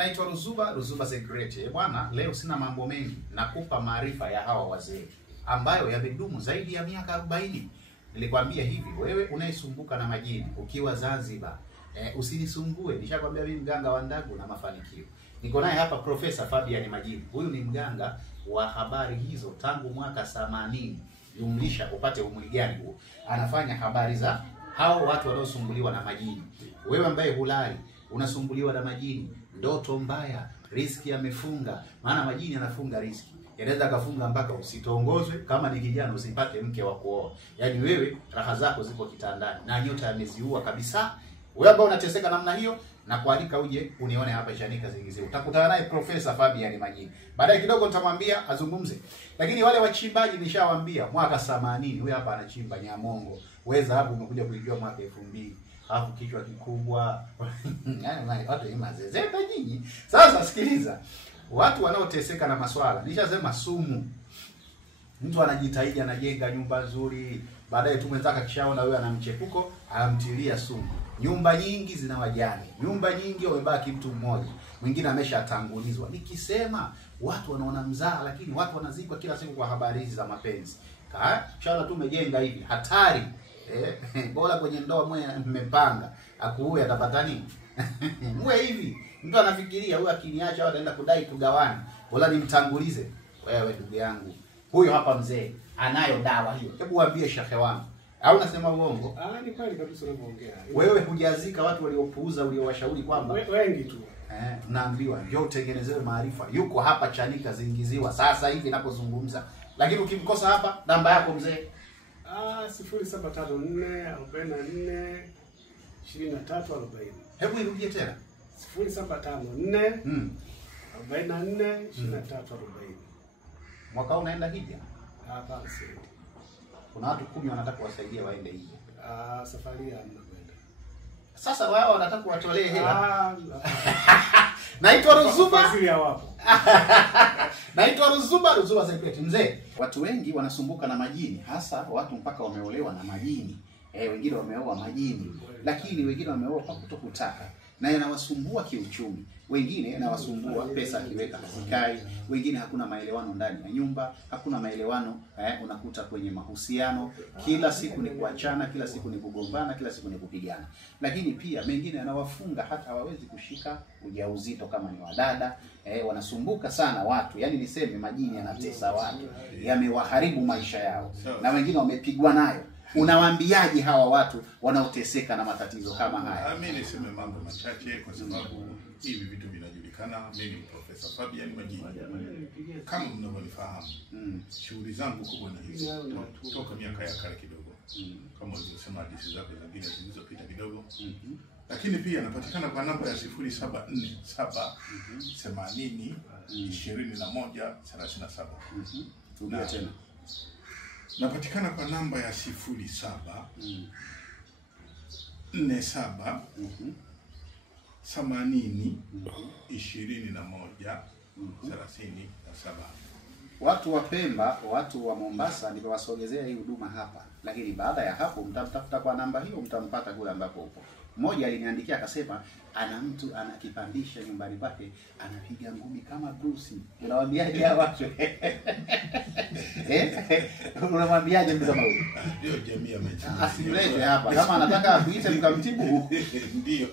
naitwa Ruzuba Secretary. Bwana, leo sina mambo mengi, nakupa maarifa ya hawa wazee ambayo yamedumu zaidi ya miaka 40. Nilikwambia hivi, wewe unayesumbuka na majini ukiwa Zanzibar, usinisumbue. Nishakwambia mimi mganga wa ndagu na mafanikio. Niko naye hapa Profesa Fabian Majini. Huyu ni mganga wa habari hizo tangu mwaka 80. Jumlisha upate umri gani huo. Anafanya habari za hao watu wanaosumbuliwa na majini. Wewe ambaye hulali, unasumbuliwa na majini, ndoto mbaya, riski amefunga, maana majini anafunga riski. Yanaweza akafunga mpaka usitongozwe, kama ni kijana usipate mke wa kuoa. Yaani wewe raha zako ziko kitandani na nyota yameziua kabisa. Wewe ambao unateseka namna hiyo, na kualika uje unione hapa Chanika Zingizi. Utakutana naye Profesa Fabian Majini. Baadaye kidogo nitamwambia azungumze. Lakini wale wachimbaji nishawaambia mwaka 80 huyu hapa anachimba Nyamongo. Weza hapo umekuja kuijua mwaka 2000. Alafu kichwa kikubwa. Yaani watu ni mazezeta nyinyi. Sasa sikiliza. Watu wanaoteseka na maswala, nishasema sumu. Mtu anajitahidi anajenga nyumba nzuri, baadaye tu mwenzake kishaona wewe ana mchepuko, anamtilia sumu. Nyumba nyingi zina wajane. Nyumba nyingi wamebaki mtu mmoja. Mwingine ameshatangulizwa. Nikisema watu wanaona mzaa, lakini watu wanazikwa kila siku kwa habari hizi za mapenzi. Kishaona tu umejenga hivi, hatari. Bora kwenye ndoa mmepanga, akuue atapata nini? Mwe hivi. Mtu anafikiria huyu akiniacha ataenda kudai tugawane. Bora nimtangulize. Wewe ndugu yangu, huyo hapa mzee anayo dawa hiyo. Hebu waambie shekhe wangu. Au unasema uongo? Ni kweli kabisa unavyoongea. Wewe hujazika watu waliopuuza uliowashauri kwamba wengi tu. Naambiwa njoo utengenezewe maarifa. Yuko hapa Chanika Zingiziwa sasa hivi ninapozungumza. Lakini ukimkosa hapa, namba yako mzee? 0754 44 2340. Hebu irudie tena. 0754 44 2340. Mwaka huu unaenda hija? Hapa sisi. Kuna watu 10 wanataka kuwasaidia waende hija. Safari ya mnakwenda. Sasa wao wanataka kuwatolee hela. Naitwa Ruzuba. Naitwa Ruzuba Secretary. Mzee, watu wengi wanasumbuka na majini, hasa watu mpaka wameolewa na majini. Wengine wameoa majini, lakini wengine wameoa kwa kutokutaka. Na yanawasumbua kiuchumi. Wengine yanawasumbua pesa akiweka hazikai, wengine hakuna maelewano ndani ya nyumba, hakuna maelewano unakuta kwenye mahusiano, kila siku ni kuachana, kila siku ni kugombana, kila siku ni kupigana. Lakini pia mengine yanawafunga hata hawawezi kushika ujauzito kama ni wadada, wanasumbuka sana watu. Yaani niseme majini yanatesa watu, yamewaharibu maisha yao. Na wengine wamepigwa nayo. Unawaambiaje hawa watu wanaoteseka na matatizo kama haya? Mimi niseme mambo machache kwa sababu hivi vitu vinajulikana. Mimi ni Profesa Fabian Majini. Kama mnavyonifahamu, shughuli zangu kubwa ni hizi toka miaka ya kale kidogo. Kama ulivyosema hadithi zako zingine zilizopita kidogo. Lakini pia napatikana kwa namba ya 0747 80 21 37. Rudia tena. Napatikana kwa namba ya 07 47 80 21 37. Watu wa Pemba, watu wa Mombasa nimewasogezea hii huduma hapa. Lakini baada ya hapo mtamtafuta kwa namba hiyo, mtampata kule ambapo upo. Mmoja aliniandikia akasema ana mtu anakipandisha nyumbani kwake, anapiga ngumi kama Bruce. Unawaambiaje hawa watu? Unamwambiaje mtu kama huyo? Ndio jamii ya mechi. Asimlete hapa. Kama anataka akuite mkamtibu. Ndio.